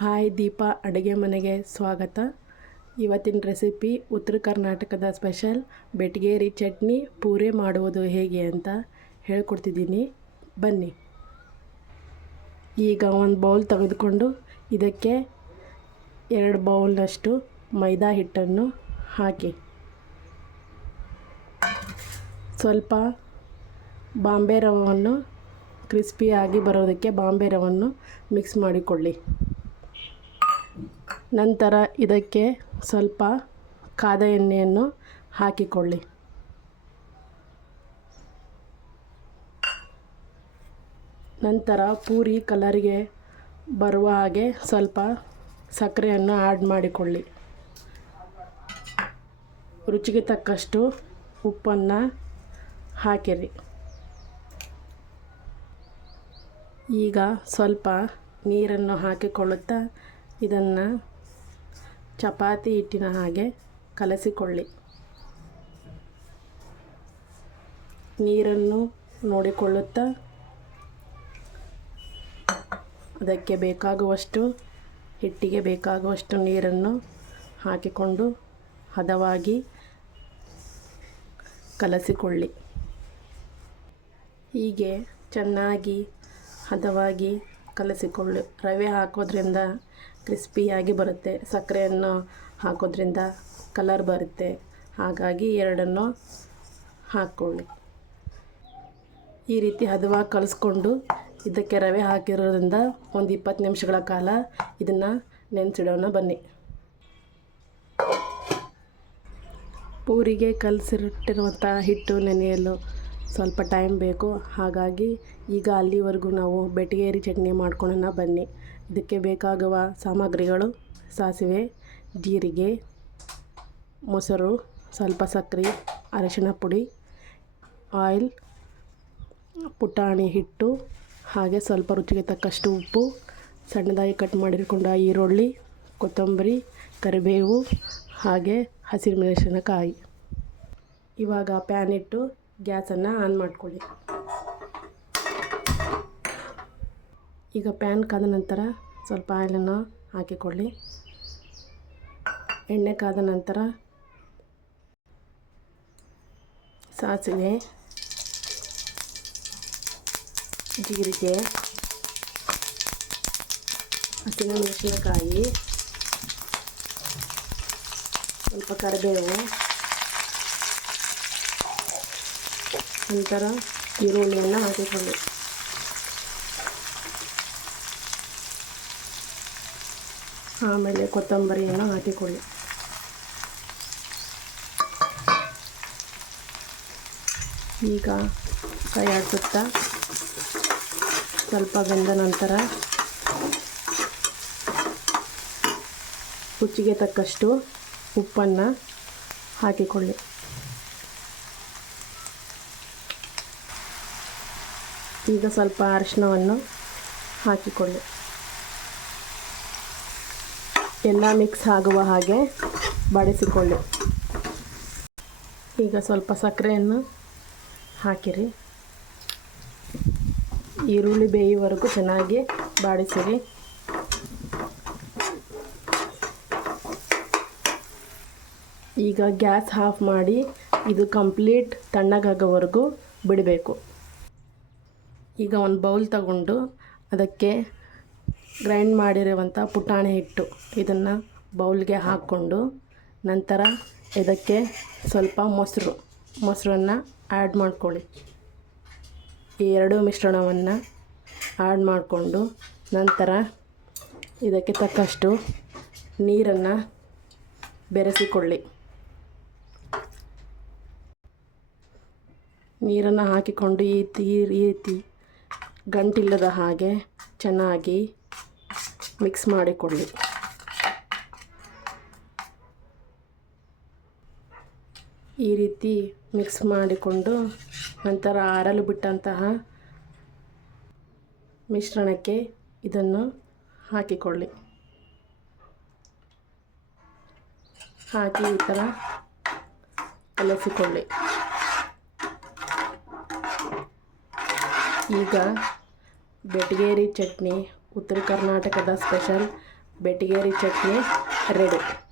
Hi, Deepa ಅಡುಗೆ ಮನೆಗೆ ಸ್ವಾಗತ. ಇವತ್ತಿನ ರೆಸಿಪಿ ಉತ್ತರ ಕರ್ನಾಟಕದ ಸ್ಪೆಷಲ್ ಬೆಟಗೇರಿ ಚಟ್ನಿ ಪೂರಿ ಮಾಡುವುದು ಹೇಗೆ ಅಂತ ಹೇಳ್ಕೊಡ್ತಿದ್ದೀನಿ. ಬನ್ನಿ. ಈಗ ಒಂದು ಬೌಲ್ ತೆಗೆದುಕೊಂಡು ಇದಕ್ಕೆ 2 ಬೌಲ್ನಷ್ಟು ಮೈದಾ ಹಿಟ್ಟನ್ನು ಹಾಕಿ ಸ್ವಲ್ಪ ಬಾಂಬೆ ರವೆಯನ್ನು ಕ್ರಿಸ್ಪಿಯಾಗಿ ಬರೋದಕ್ಕೆ ಬಾಂಬೆ ರವೆಯನ್ನು ಮಿಕ್ಸ್ ಮಾಡಿಕೊಳ್ಳಿ. ನಂತರ ಇದಕ್ಕೆ ಸ್ವಲ್ಪ ಕಾದ ಎಣ್ಣೆಯನ್ನು ಹಾಕಿಕೊಳ್ಳಿ. ನಂತರ ಪೂರಿ ಕಲರಿಗೆ ಬರುವ ಹಾಗೆ ಸ್ವಲ್ಪ ಸಕ್ಕರೆಯನ್ನು ಆ್ಯಡ್ ಮಾಡಿಕೊಳ್ಳಿ. ರುಚಿಗೆ ತಕ್ಕಷ್ಟು ಉಪ್ಪನ್ನು ಹಾಕಿರಿ. ಈಗ ಸ್ವಲ್ಪ ನೀರನ್ನು ಹಾಕಿಕೊಳ್ಳುತ್ತಾ ಇದನ್ನು ಚಪಾತಿ ಹಿಟ್ಟಿನ ಹಾಗೆ ಕಲಸಿಕೊಳ್ಳಿ. ನೀರನ್ನು ನೋಡಿಕೊಳ್ಳುತ್ತಾ ಅದಕ್ಕೆ ಬೇಕಾಗುವಷ್ಟು ಹಿಟ್ಟಿಗೆ ಬೇಕಾಗುವಷ್ಟು ನೀರನ್ನು ಹಾಕಿಕೊಂಡು ಹದವಾಗಿ ಕಲಸಿಕೊಳ್ಳಿ. ಹೀಗೆ ಚೆನ್ನಾಗಿ ಹದವಾಗಿ ಕಲಸಿಕೊಳ್ಳಿ. ರವೆ ಹಾಕೋದ್ರಿಂದ ಕ್ರಿಸ್ಪಿಯಾಗಿ ಬರುತ್ತೆ, ಸಕ್ಕರೆಯನ್ನು ಹಾಕೋದ್ರಿಂದ ಕಲರ್ ಬರುತ್ತೆ. ಹಾಗಾಗಿ ಎರಡನ್ನು ಹಾಕ್ಕೊಳ್ಳಿ. ಈ ರೀತಿ ಹದವಾಗಿ ಕಲಿಸ್ಕೊಂಡು ಇದಕ್ಕೆ ರವೆ ಹಾಕಿರೋದ್ರಿಂದ ಒಂದು 20 ನಿಮಿಷಗಳ ಕಾಲ ಇದನ್ನು ನೆನೆಸಿಡೋಣ. ಬನ್ನಿ. ಪೂರಿಗೆ ಕಲಸಿಟ್ಟಿರುವಂಥ ಹಿಟ್ಟು ನೆನೆಯಲು ಸ್ವಲ್ಪ ಟೈಮ್ ಬೇಕು. ಹಾಗಾಗಿ ಈಗ ಅಲ್ಲಿವರೆಗೂ ನಾವು ಬೆಟಗೇರಿ ಚಟ್ನಿ ಮಾಡ್ಕೊಳ್ಳೋಣ. ಬನ್ನಿ. ಇದಕ್ಕೆ ಬೇಕಾಗುವ ಸಾಮಗ್ರಿಗಳು: ಸಾಸಿವೆ, ಜೀರಿಗೆ, ಮೊಸರು, ಸ್ವಲ್ಪ ಸಕ್ಕರೆ, ಅರಿಶಿಣ ಪುಡಿ, ಆಯಿಲ್, ಪುಟಾಣಿ ಹಿಟ್ಟು, ಹಾಗೆ ಸ್ವಲ್ಪ ರುಚಿಗೆ ತಕ್ಕಷ್ಟು ಉಪ್ಪು, ಸಣ್ಣದಾಗಿ ಕಟ್ ಮಾಡಿಕೊಂಡ ಈರುಳ್ಳಿ, ಕೊತ್ತಂಬರಿ, ಕರಿಬೇವು, ಹಾಗೆ ಹಸಿಮೆಣಸಿನಕಾಯಿ. ಇವಾಗ ಪ್ಯಾನ್ ಇಟ್ಟು ಗ್ಯಾಸನ್ನು ಆನ್ ಮಾಡ್ಕೊಳ್ಳಿ. ಈಗ ಪ್ಯಾನ್ ಕಾದ ನಂತರ ಸ್ವಲ್ಪ ಆಯಿಲನ್ನು ಹಾಕಿಕೊಳ್ಳಿ. ಎಣ್ಣೆ ಕಾದ ನಂತರ ಸಾಸಿವೆ, ಜೀರಿಗೆ, ಹಸಿಮೆಣಸಿನಕಾಯಿ, ಸ್ವಲ್ಪ ಕರಿಬೇವು, ನಂತರ ಈರುಳ್ಳಿಯನ್ನು ಹಾಕಿಕೊಳ್ಳಿ. ಆಮೇಲೆ ಕೊತ್ತಂಬರಿಯನ್ನು ಹಾಕಿಕೊಳ್ಳಿ. ಈಗ ಕೈ ಆಡಿಸುತ್ತಾ ಸ್ವಲ್ಪ ಬೆಂದ ನಂತರ ರುಚಿಗೆ ತಕ್ಕಷ್ಟು ಉಪ್ಪನ್ನು ಹಾಕಿಕೊಳ್ಳಿ. ಈಗ ಸ್ವಲ್ಪ ಅರಿಶಿಣವನ್ನು ಹಾಕಿಕೊಳ್ಳಿ. ಎಲ್ಲ ಮಿಕ್ಸ್ ಆಗುವ ಹಾಗೆ ಬಾಡಿಸಿಕೊಳ್ಳಿ. ಈಗ ಸ್ವಲ್ಪ ಸಕ್ಕರೆಯನ್ನು ಹಾಕಿರಿ. ಈರುಳ್ಳಿ ಬೇಯುವವರೆಗೂ ಚೆನ್ನಾಗಿ ಬಾಡಿಸಿರಿ. ಈಗ ಗ್ಯಾಸ್ ಆಫ್ ಮಾಡಿ ಇದು ಕಂಪ್ಲೀಟ್ ತಣ್ಣಗಾಗೋವರೆಗೂ ಬಿಡಬೇಕು. ಈಗ ಒಂದು ಬೌಲ್ ತಗೊಂಡು ಅದಕ್ಕೆ ಗ್ರೈಂಡ್ ಮಾಡಿರುವಂಥ ಪುಟಾಣಿ ಹಿಟ್ಟು ಇದನ್ನು ಬೌಲ್ಗೆ ಹಾಕ್ಕೊಂಡು ನಂತರ ಇದಕ್ಕೆ ಸ್ವಲ್ಪ ಮೊಸರನ್ನು ಆ್ಯಡ್ ಮಾಡ್ಕೊಳ್ಳಿ. ಈ ಎರಡೂ ಮಿಶ್ರಣವನ್ನು ಆ್ಯಡ್ ಮಾಡಿಕೊಂಡು ನಂತರ ಇದಕ್ಕೆ ತಕ್ಕಷ್ಟು ನೀರನ್ನು ಬೆರೆಸಿಕೊಳ್ಳಿ. ನೀರನ್ನು ಹಾಕಿಕೊಂಡು ಈ ರೀತಿ ಗಂಟಿಲ್ಲದ ಹಾಗೆ ಚೆನ್ನಾಗಿ ಮಿಕ್ಸ್ ಮಾಡಿಕೊಳ್ಳಿ. ಈ ರೀತಿ ಮಿಕ್ಸ್ ಮಾಡಿಕೊಂಡು ನಂತರ ಆರಲು ಬಿಟ್ಟಂತಹ ಮಿಶ್ರಣಕ್ಕೆ ಇದನ್ನು ಹಾಕಿಕೊಳ್ಳಿ. ಹಾಕಿ ಈ ಥರ ಕಲಸಿಕೊಳ್ಳಿ. ಈಗ ಬೆಟಗೇರಿ ಚಟ್ನಿ ಉತ್ತರ ಕರ್ನಾಟಕದ ಸ್ಪೆಷಲ್ ಬೆಟಗೇರಿ ಚಟ್ನಿ ರೆಡಿ.